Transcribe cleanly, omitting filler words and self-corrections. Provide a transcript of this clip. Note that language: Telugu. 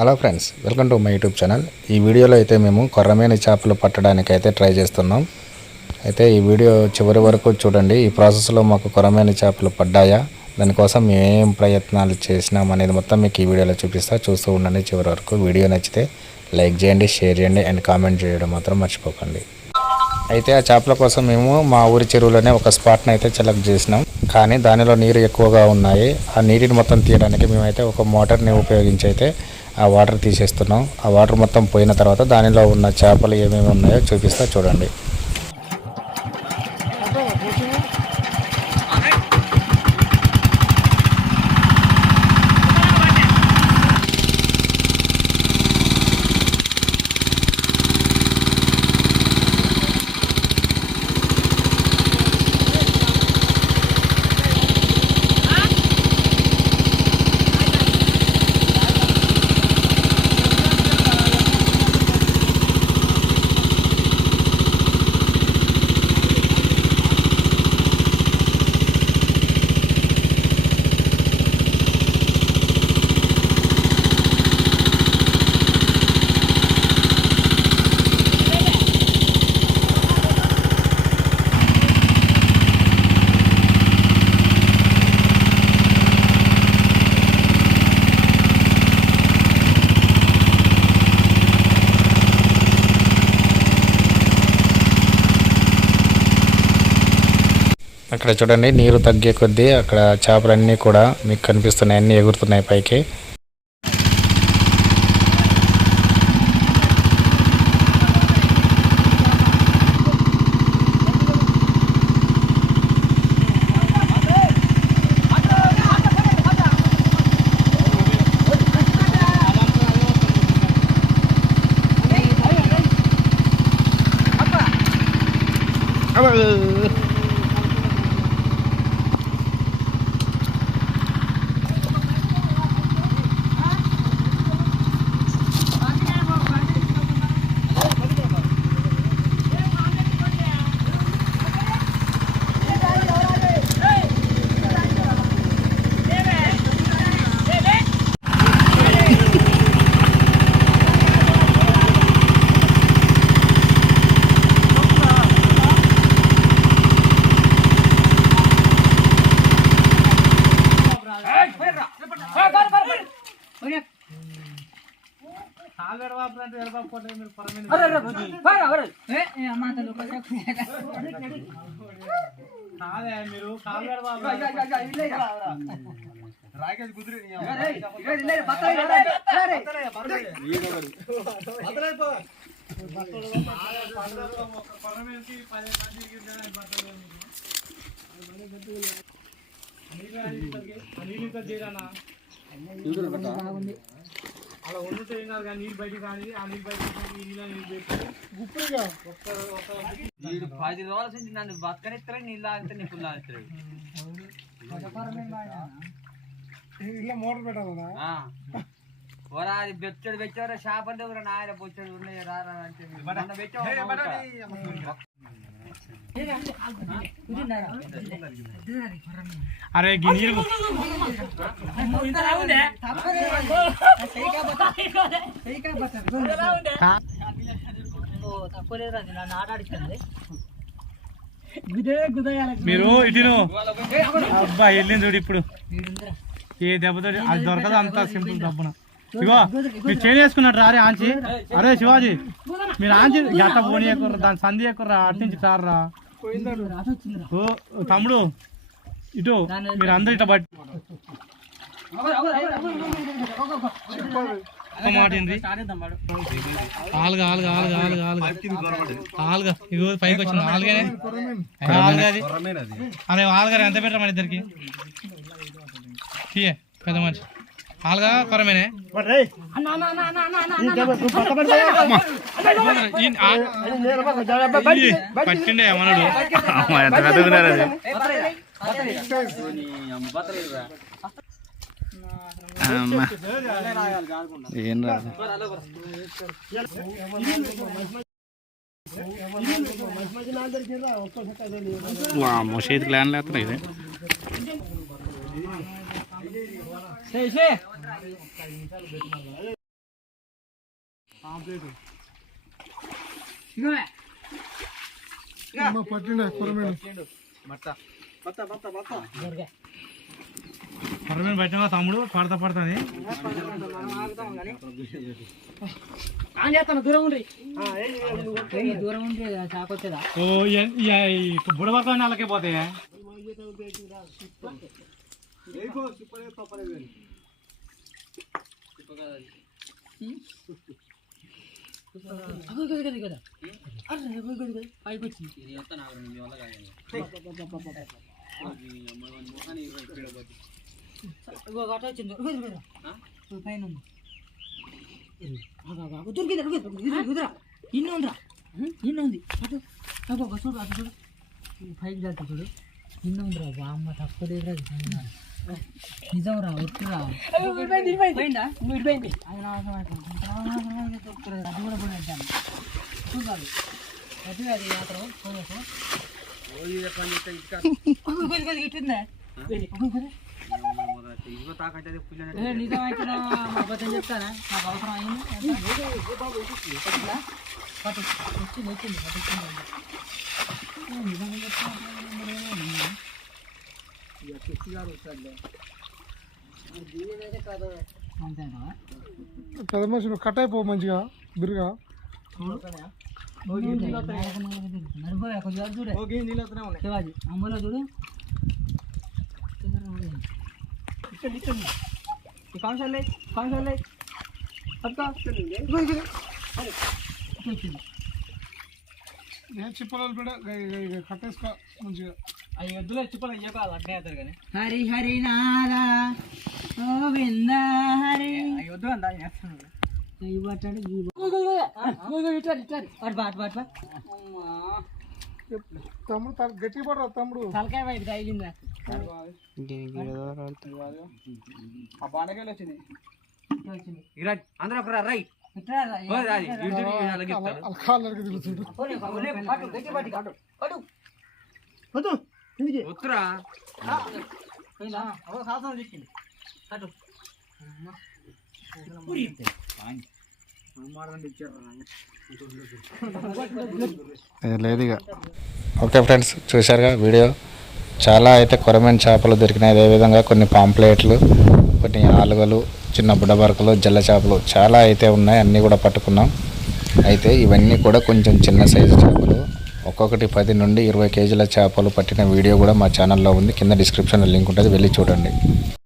Hello friends, welcome to my YouTube channel. ఈ వీడియోలో అయితే మేము కొర్రమేని చేపలు పట్టడానికి అయితే ట్రై చేస్తున్నాం. అయితే ఈ వీడియో చివరి వరకు చూడండి. ఈ ప్రాసెస్లో మాకు కొర్రమేని చేపలు పడ్డాయా, దానికోసం మేము ఏం ప్రయత్నాలు చేసినాం అనేది మొత్తం మీకు ఈ వీడియోలో చూస్తూ ఉండండి చివరి వరకు. వీడియో నచ్చితే లైక్ చేయండి, షేర్ చేయండి అండ్ కామెంట్ చేయడం మాత్రం మర్చిపోకండి. అయితే ఆ చేపల కోసం మేము మా ఊరి చెరువులోనే ఒక స్పాట్ని అయితే సెలెక్ట్ చేసినాం. కానీ దానిలో నీరు ఎక్కువగా ఉన్నాయి. ఆ నీటిని మొత్తం తీయడానికి మేమైతే ఒక మోటార్ని ఉపయోగించి అయితే ఆ వాటర్ తీసేస్తున్నాం. ఆ వాటర్ మొత్తం పోయిన తర్వాత దానిలో ఉన్న చేపలు ఏమేమి ఉన్నాయో చూపిస్తా చూడండి. అక్కడ చూడండి, నీరు తగ్గే కొద్దీ అక్కడ చేపలన్నీ కూడా మీకు కనిపిస్తున్నాయి, అన్నీ ఎగురుతున్నాయి పైకి. అలా వండుతే ఏం కాదు, కానీ నీళ్ళు బయటకు కానీ ఆ నీళ్ళు బయట గుప్పుడుగా 10 రోజుల నుంచి నన్ను బతకనిస్తారే, నీళ్ళు ఆగితే నీకు ఆగుతారు. ఇలా మోటార్ పెట్టాలన్నా అది బెచ్చడు పెట్టారా చేపలు దగ్గర నాయన బొచ్చడు ఉన్నాయి రారా అంటే అరే నీరు మీరు ఇటు అబ్బా వెళ్ళింది చూడు. ఇప్పుడు ఏ దెబ్బతో అది దొరకదు, అంత సింపుల్ దెబ్బన. ఇగో మీరు చేయి వేసుకున్నట్టు రారే ఆంచి. అరే శివాజీ, మీరు ఆంచి గట్ట పోనీ ఎక్కుర్రా, దాని సంధి ఎక్కుర్రా, అటు నుంచి రారా. ఓ తమ్ముడు ఇటు మీరు అందరు ఇట్లా బట్టి మాట ఆలుగా ఆలుగా ఆలుగా ఆలుగా ఆలుగా ఆలుగా ఇగో పైకి వచ్చింది ఆలుగానే ఆలుగా. అది అరే ఆలుగారు ఎంత పెట్టరా మన ఇద్దరికి తీయ పెద్ద మనిషి ఆలుగా కొరమేనే పట్టిండే మనడు ఎంత పెద్దగున్నారు. అది ఏం రాదు. చేతికి ల్యాండ్ లేస్తున్నాయి ఇది. కొరమేను పట్టినా తమ్ముడు పడుతుంది దూరం ఉంటే చాకొచ్చేదా ఓ బుడబక్క నెలకే పోతాయి కదా పైకి వచ్చింది గట్ట వచ్చింది పైన దొరికిందా ఇన్ని ఉందిరా ఇన్ని ఉంది అటు చూడు అటు చూడు పైకి జరుగుతా చూడు ఇన్ని ఉందిరా బామ్మ తక్కువ నిజం రా ఒట్టురా అది కూడా పోయినట్టాను చూడాలి అటు అది మాత్రం ఇట్టుందా నిజం అయితే అబద్ధం చెప్తానా నాకు అవసరం అయింది నిజంగా చెప్తాను అంతేనా పెద్ద మనిషి కట్ అయిపో మంచిగా బిరుగా శివాజీ అమ్మలో చూడు చిప్పలు పెడ కట్టేసుకో మంచిగా అవి ఎద్దులో చిప్పలు అయ్యాక అడ్డే అవుతారు కానీ హరి హరి నాదా గోవింద హరి వద్దు అందా తమ్ముడు గట్టి పడరా తమ్ముడు తలకాయ బయట తగిలిందా ఆ బాండకాయలు వచ్చింది అందరూ రైట్ కాళ్ళకి తెలుస్తుంది ఉత్తరా లేదు ఇక ఓకే ఫ్రెండ్స్, చూశారుగా వీడియో. చాలా అయితే కొరమేను చేపలు దొరికినాయి. అదేవిధంగా కొన్ని పాంప్లెట్లు, కొన్ని ఆలుగలు, చిన్న బుడబరకలు, జల్ల చేపలు చాలా అయితే ఉన్నాయి. అన్నీ కూడా పట్టుకున్నాం. అయితే ఇవన్నీ కూడా కొంచెం చిన్న సైజు చేపలు. ఒక్కొక్కటి 10 నుండి 20 కేజీల చేపలు పట్టిన వీడియో కూడా మా ఛానల్లో ఉంది. కింద డిస్క్రిప్షన్లో లింక్ ఉంటుంది, వెళ్ళి చూడండి.